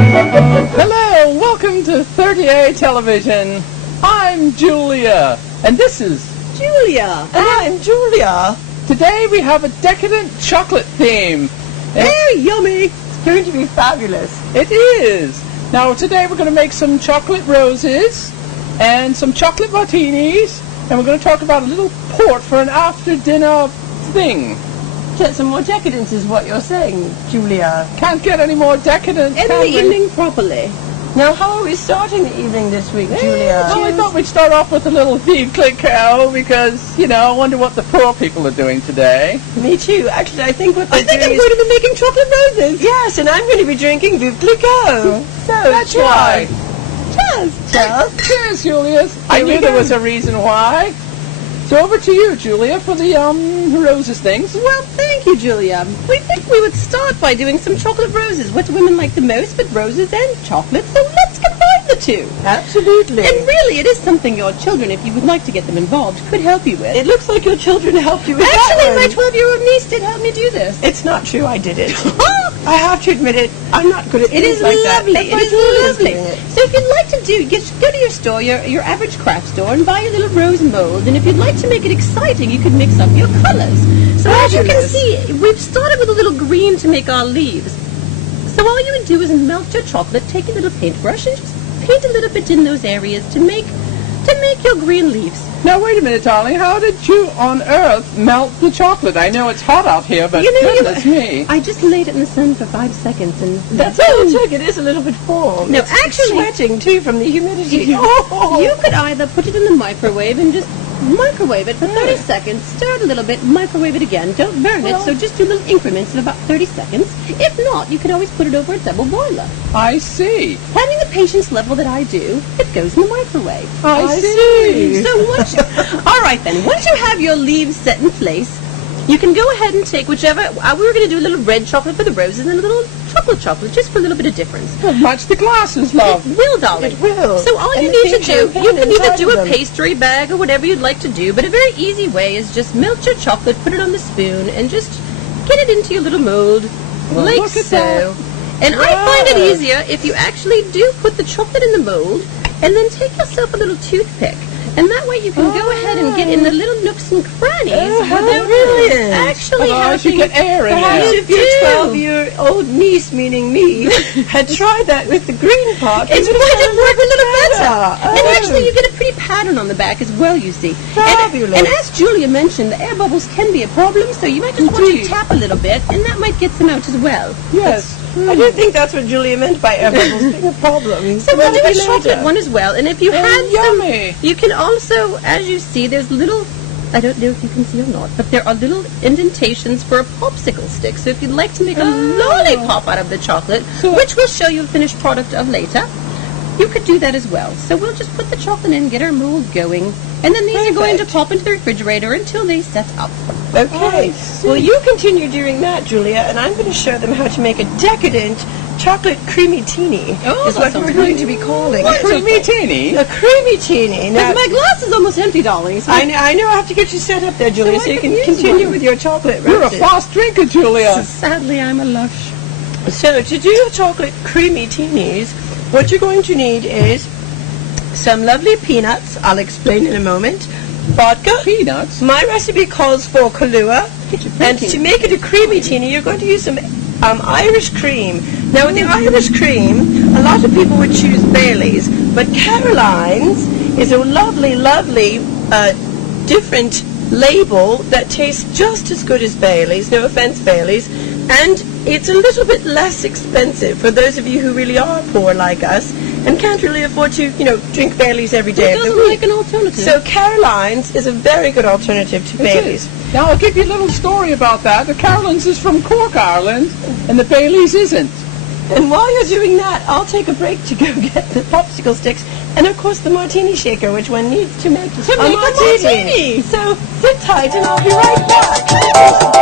Hello, welcome to 30A Television. I'm Julia, and this is Julia. And I'm Julia. Today we have a decadent chocolate theme. Very yummy. It's going to be fabulous. It is. Now today we're going to make some chocolate roses and some chocolate martinis, and we're going to talk about a little port for an after-dinner thing. Get some more decadence is what you're saying, Julia. Can't get any more decadent, End can the we? evening properly. Now, how are we starting the evening this week, Julia? Well, I thought we'd start off with a little Vive Clicquot because, you know, I wonder what the poor people are doing today. Me too. Actually, I think what they're I think doing I'm going to be making chocolate roses. Yes, and I'm going to be drinking Vive Clicquot. So, That's right. Cheers. Cheers. Cheers, Julius. I Here we knew there go. was a reason why. So over to you, Julia, for the roses things. Well, thank you, Julia. We think we would start by doing some chocolate roses. What do women like the most but roses and chocolate? So let's combine the two. Absolutely. And really, it is something your children, if you would like to get them involved, could help you with. It looks like your children helped you with Actually, that my one. 12-year-old niece did help me do this. It's not true. I did it. I have to admit it. I'm not good at It things is like lovely. that. It That's is why Julia's lovely. doing it. So if you'd like to do, go to your store, your average craft store, and buy your little rose mold. And if you'd like to make it exciting, you could mix up your colors. So as you can Fabulous. see, we've started with a little green to make our leaves. So all you would do is melt your chocolate, take your little paintbrush, and just paint a little bit in those areas to make your green leaves. Now, wait a minute, darling. How did you on earth melt the chocolate? I know it's hot out here, but goodness me. I just laid it in the sun for 5 seconds, and That's all it took. It is a little bit warm. No, It's actually- sweating too from the humidity. You could either put it in the microwave and just microwave it for 30 seconds, stir it a little bit, microwave it again. Don't burn it, so just do little increments of about 30 seconds. If not, you could always put it over a double boiler. I see. Having the patience level that I do, it goes in the microwave. I see. So once all right then, once you have your leaves set in place, you can go ahead and take whichever, we were going to do a little red chocolate for the roses and a little chocolate, just for a little bit of difference. Match the glasses, love. It will, darling. It will. So all And you the need to pink do, champagne you can either inside do a them. pastry bag or whatever you'd like to do, but a very easy way is just melt your chocolate, put it on the spoon, and just get it into your little mold, Well, like look at so. that. And I find it Wow. easier if you actually do put the chocolate in the mold, and then take yourself a little toothpick. And that way you can go ahead and get in the little nooks and crannies how without brilliant. actually Otherwise you having... get air in Perhaps there. if your do. 12-year-old niece, meaning me, had tried that with the green pot, It would might have worked a little better. better. And actually, you get a pretty pattern on the back as well, you see. Fabulous. And as Julia mentioned, the air bubbles can be a problem, so you might just want Indeed. to tap a little bit, and that might get some out as well. Yes. I do think that's what Julia meant by air bubbles being a problem. So we'll do a Maybe chocolate later. one as well. And if you Oh, had yummy. some, you can also, as you see, there's little, I don't know if you can see or not, but there are little indentations for a popsicle stick. So if you'd like to make a lollipop out of the chocolate, So- which we'll show you the finished product of later, you could do that as well. So we'll just put the chocolate in, get our mold going, and then these are going to Perfect. pop into the refrigerator until they set up. Okay. I see. Well, you continue doing that, Julia, and I'm going to show them how to make a decadent chocolate creamy teeny. Oh, is that what sounds we're going to be calling A it. creamy teeny. A creamy teeny. Now, My glass is almost empty, darling. So I know I have to get you set up there, Julia, So so, I you can can use continue one. with your chocolate You're a roses. fast drinker, Julia. sadly, I'm a lush. So to do your chocolate creamy teenies, what you're going to need is some lovely peanuts. I'll explain in a moment. Vodka. Peanuts. My recipe calls for Kahlua. Get your And protein. to make it a creamy teeny, you're going to use some Irish cream. Now, with the Irish cream, a lot of people would choose Bailey's, but Caroline's is a lovely, lovely different label that tastes just as good as Bailey's. No offense, Bailey's. And it's a little bit less expensive for those of you who really are poor like us and can't really afford to, drink Bailey's every day It of the doesn't week. like an alternative. So Caroline's is a very good alternative to Bailey's. Now, I'll give you a little story about that. The Carolines is from Cork, Ireland, and the Baileys isn't. And while you're doing that, I'll take a break to go get the popsicle sticks and, of course, the martini shaker, which one needs to make a make a martini. So sit tight and I'll be right back.